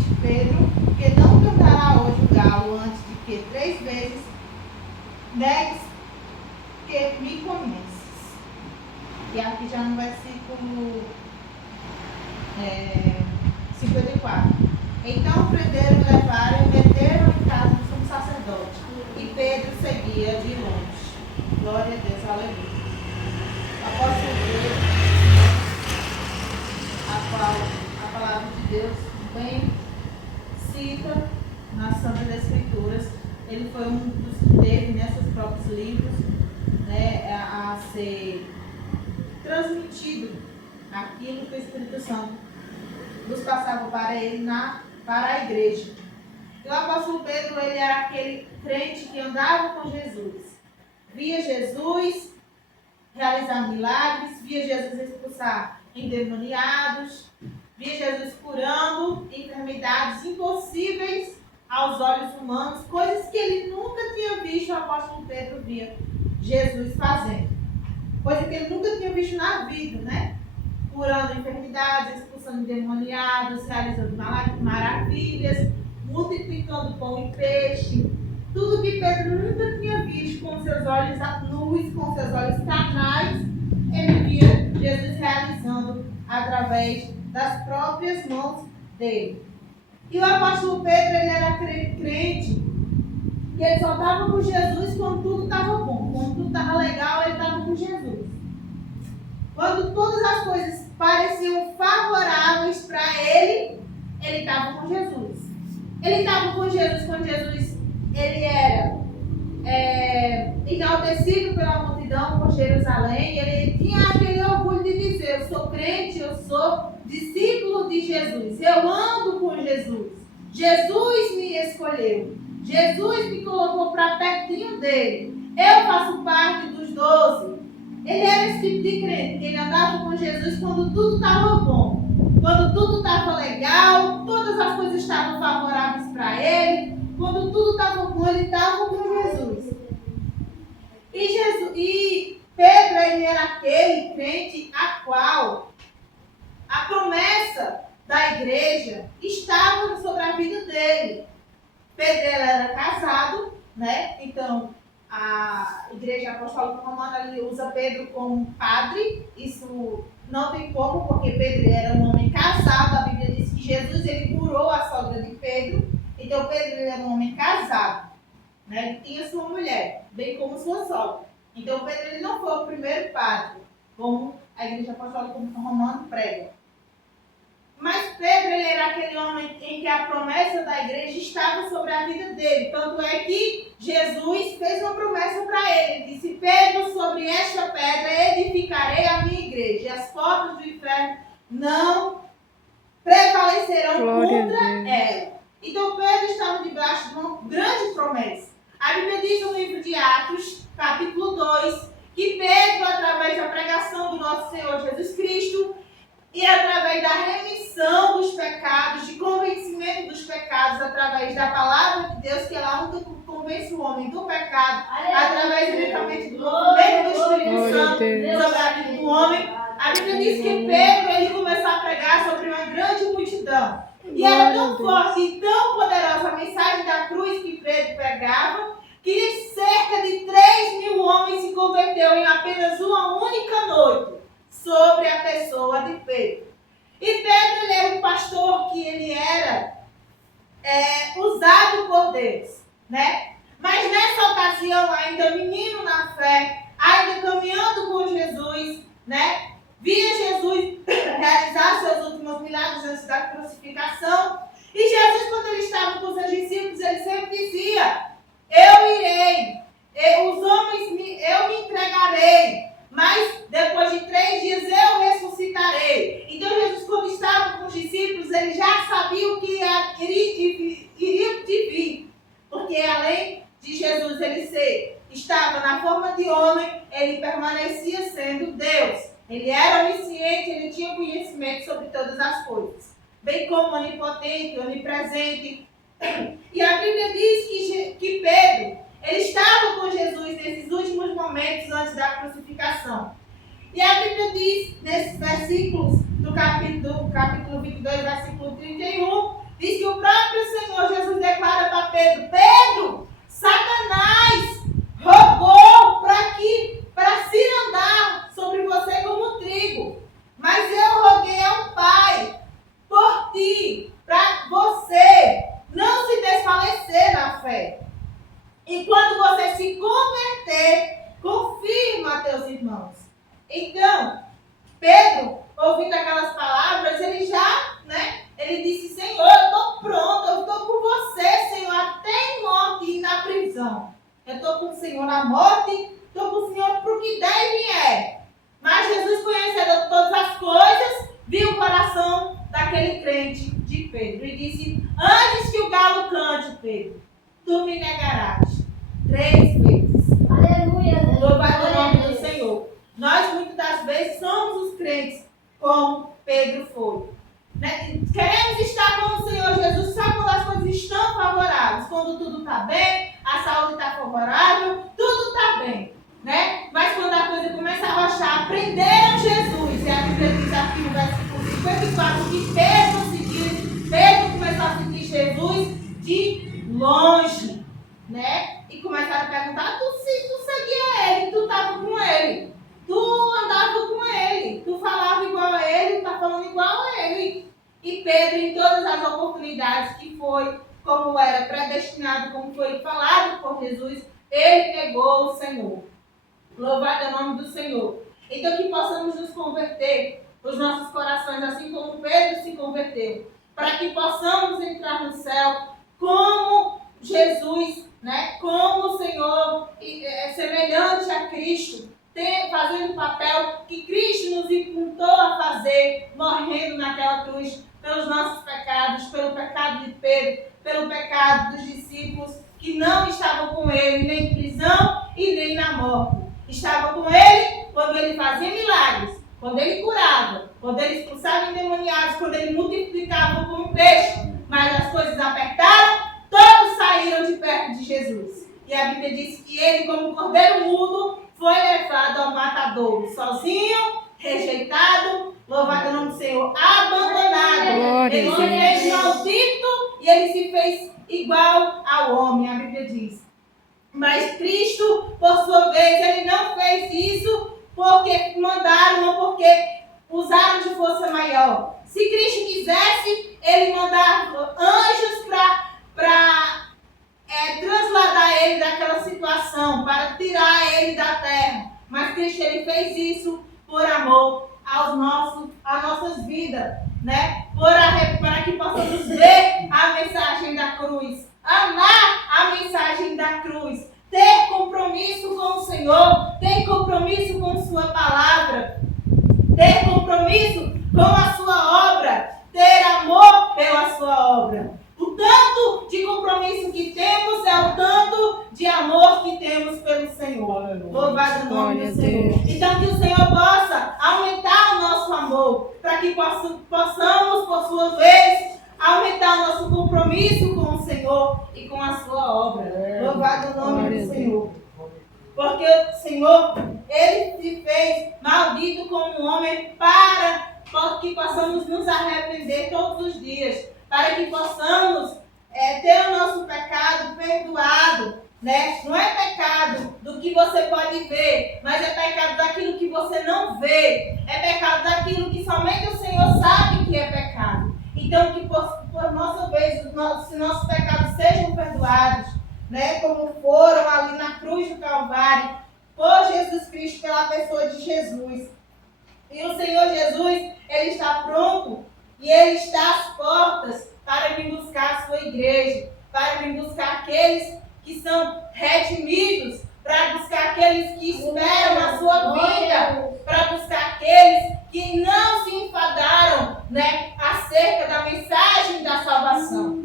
novamente, Pedro, que não cantará hoje o galo antes de que 3 vezes negues que me conheces. E aqui já no versículo 54. Então prenderam, levaram e meteram em casa do sumo sacerdote. E Pedro seguia de longe. Glória a Deus, aleluia. Apóstolo Pedro, a qual a palavra de Deus bem cita nas Santas Escrituras, ele foi um dos que teve nesses próprios livros, né, a ser transmitido aquilo que o Espírito Santo nos passava para ele para a igreja. E o apóstolo Pedro, ele era aquele crente que andava com Jesus, via Jesus realizar milagres, via Jesus expulsar endemoniados, via Jesus curando enfermidades impossíveis aos olhos humanos, coisas que ele nunca tinha visto. O apóstolo Pedro via Jesus fazendo, coisa que ele nunca tinha visto na vida, né? Curando enfermidades, expulsando endemoniados, realizando maravilhas, multiplicando pão e peixe. Tudo que Pedro nunca tinha visto com seus olhos nus, com seus olhos carnais, ele via Jesus realizando através das próprias mãos dele. E o apóstolo Pedro, ele era crente, que ele só estava com Jesus quando tudo estava bom. Quando tudo estava legal, ele estava com Jesus. Quando todas as coisas pareciam favoráveis para ele, ele estava com Jesus. Ele estava com Jesus quando Jesus ele era enaltecido pela multidão por Jerusalém. Ele tinha aquele orgulho de dizer: eu sou crente, eu sou discípulo de Jesus, eu ando com Jesus. Jesus me escolheu, Jesus me colocou para pertinho dele, eu faço parte dos 12. Ele era esse tipo de crente, que ele andava com Jesus quando tudo estava bom, quando tudo estava legal, todas as coisas estavam favoráveis para ele, quando tudo estava bom, ele estava com Jesus. E Pedro, ele era aquele crente a qual a promessa da igreja estava sobre a vida dele. Pedro, ele era casado, né? Então, a igreja apostólica romana ali usa Pedro como padre. Isso não tem como, porque Pedro era um homem casado. A Bíblia diz que Jesus ele curou a sogra de Pedro. Então Pedro ele era um homem casado, né? Ele tinha sua mulher, bem como sua sogra. Então Pedro ele não foi o primeiro padre, como a igreja apostólica romana prega. Mas Pedro ele era aquele homem em que a promessa da igreja estava sobre a vida dele. Tanto é que Jesus fez uma promessa para ele. Ele disse: Pedro, sobre esta pedra edificarei a minha igreja, e as portas do inferno não prevalecerão contra ela. Então Pedro estava debaixo de uma grande promessa. A Bíblia diz no livro de Atos, capítulo 2, que Pedro, através da pregação do nosso Senhor Jesus Cristo, e através da remissão dos pecados, de convencimento dos pecados, através da palavra de Deus, que é a única que convence o homem do pecado, através diretamente do movimento do Espírito Santo sobre a vida do homem. A Bíblia diz que Pedro ele começou a pregar sobre uma grande multidão. E era tão forte e tão poderosa a mensagem da cruz que Pedro pregava, que cerca de 3.000 homens se converteu em apenas uma única noite sobre a pessoa de Pedro. E Pedro ele era um pastor que ele era usado por Deus, né? Mas nessa ocasião, ainda menino na fé, ainda caminhando com Jesus, né? Via Jesus realizar seus últimos milagres antes da crucificação. E Jesus, quando ele estava com seus discípulos, ele sempre dizia: eu irei, eu me entregarei, mas depois de 3 dias eu ressuscitarei. Então Jesus, quando estava com os discípulos, ele já sabia o que iria de vir. Porque além de Jesus ele estava na forma de homem, ele permanecia sendo Deus. Ele era onisciente, ele tinha conhecimento sobre todas as coisas, bem como onipotente, onipresente. E a Bíblia diz que Pedro, ele estava com Jesus nesses últimos momentos antes da crucificação. E a Bíblia diz, nesses versículos do capítulo 22, versículo 31, diz que o Então, Pedro, ouvindo aquelas palavras, ele já, ele disse, Senhor, eu estou pronto, eu estou com você, Senhor, até em morte e na prisão. Eu estou com o Senhor na morte, estou com o Senhor para o que der e vier. Mas Jesus, conhecendo todas as coisas, viu o coração daquele crente de Pedro e disse, antes que o galo cante, Pedro, tu me negarás 3 vezes. Aleluia. Louvado o nome do Senhor. Nós, muitas das vezes, somos os crentes como Pedro foi. Queremos estar com o Senhor Jesus só quando as coisas estão favoráveis. Quando tudo está bem, a saúde está favorável, tudo está bem. Mas quando a coisa começa a arrochar, aprenderam Jesus. E a Bíblia diz aqui no versículo 54 que Pedro começou a seguir Jesus de longe. E começaram a perguntar, tu seguia ele, tu estava com ele, tu andava com ele, tu falava igual a ele, tu está falando igual a ele. E Pedro, em todas as oportunidades que foi, como era predestinado, como foi falado por Jesus, ele pegou o Senhor. Louvado é o nome do Senhor. Então que possamos nos converter, os nossos corações, assim como Pedro se converteu, para que possamos entrar no céu como Jesus, como o Senhor, semelhante a Cristo, fazendo o papel que Cristo nos imputou a fazer, morrendo naquela cruz pelos nossos pecados, pelo pecado de Pedro, pelo pecado dos discípulos que não estavam com ele, nem em prisão e nem na morte. Estavam com ele quando ele fazia milagres, quando ele curava, quando ele expulsava endemoniados, quando ele multiplicava como peixe. Mas as coisas apertaram, todos saíram de perto de Jesus. E a Bíblia diz que ele, como cordeiro mudo, foi levado ao matadouro, sozinho, rejeitado, louvado o nome do Senhor, abandonado. Ele se fez maldito e ele se fez igual ao homem, a Bíblia diz. Mas Cristo, por sua vez, ele não fez isso porque mandaram ou porque usaram de força maior. Se Cristo quisesse, ele mandava anjos para transladar ele daquela situação, para tirar ele da terra. Mas Cristo, ele fez isso por amor às nossas vidas, para que possamos ver a mensagem da cruz, amar a mensagem da cruz, ter compromisso com o Senhor, ter compromisso com sua palavra, ter compromisso com a sua obra, ter amor pela sua obra. O tanto de compromisso que temos é o tanto de amor que temos pelo Senhor. Louvado o nome do Senhor. Então que o Senhor possa aumentar o nosso amor, para que possamos, por sua vez, aumentar o nosso compromisso com o Senhor e com a sua obra. Louvado o nome do Senhor. Porque o Senhor, ele se fez maldito como um homem para que possamos nos arrepender todos os dias, para que possamos ter o nosso pecado perdoado. Não é pecado do que você pode ver, mas é pecado daquilo que você não vê. É pecado daquilo que somente o Senhor sabe que é pecado. Então, que por nossa vez, se nossos pecados sejam perdoados, como foram ali na cruz do Calvário, por Jesus Cristo, pela pessoa de Jesus. E o Senhor Jesus, ele está pronto e ele está às portas para vir buscar a sua igreja, para vir buscar aqueles que são redimidos, para buscar aqueles que esperam a sua vida, para buscar aqueles que não se enfadaram, acerca da mensagem da salvação.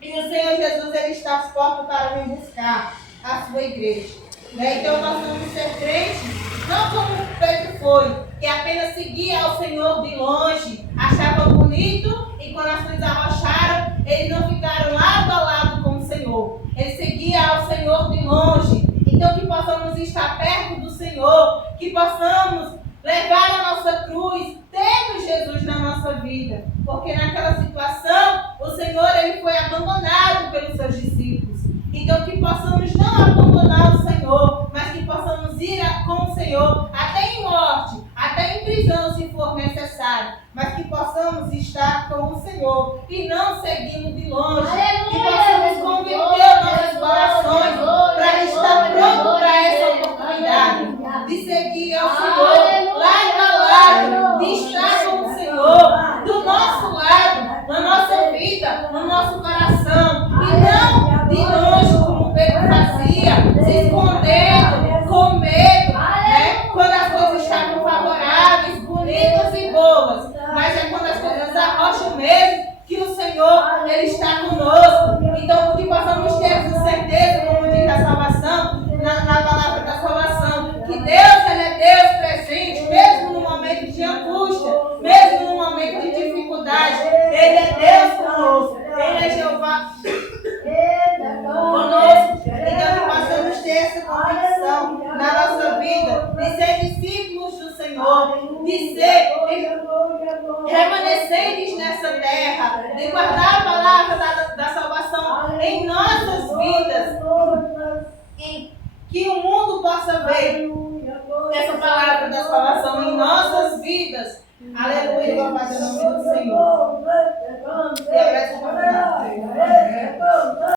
E o Senhor Jesus, ele está às portas para vir buscar a sua igreja. Então nós vamos ser crentes, não como Pedro foi, que apenas seguia ao Senhor de longe, achava bonito, e quando as coisas arrocharam, eles não ficaram lado a lado com o Senhor. Ele seguia ao Senhor de longe. Então que possamos estar perto do Senhor, que possamos levar a nossa cruz, tendo Jesus na nossa vida. Porque naquela situação, o Senhor, ele foi abandonado pelos seus discípulos. Então que possamos não abandonar o Senhor, mas que possamos ir com o Senhor até em morte, até em prisão se for necessário, mas que possamos estar com o Senhor e não seguindo de longe. Aleluia, que possamos converter nossos corações para estar pronto para essa oportunidade de seguir ao Senhor. coração e não de longe, como Pedro fazia, se escondendo, com medo, né? Quando as coisas estavam favoráveis, bonitas e boas. Mas é quando as coisas arrocham mesmo que o Senhor, Ele está conosco. Então, que possamos ter essa certeza, como diz a salvação, na palavra da salvação, que Deus, Ele é Deus presente, mesmo no momento de angústia, mesmo no momento de dificuldade. Ele é Deus conosco, Ele é Jeová conosco. Então, que possamos ter essa convicção na nossa vida, de ser discípulos do Senhor, de ser remanescentes nessa terra, de guardar a palavra da salvação em nossas vidas, que o mundo possa ver essa palavra da salvação em nossas vidas. Aleluia, louvado é o nome do Senhor. E agradeço a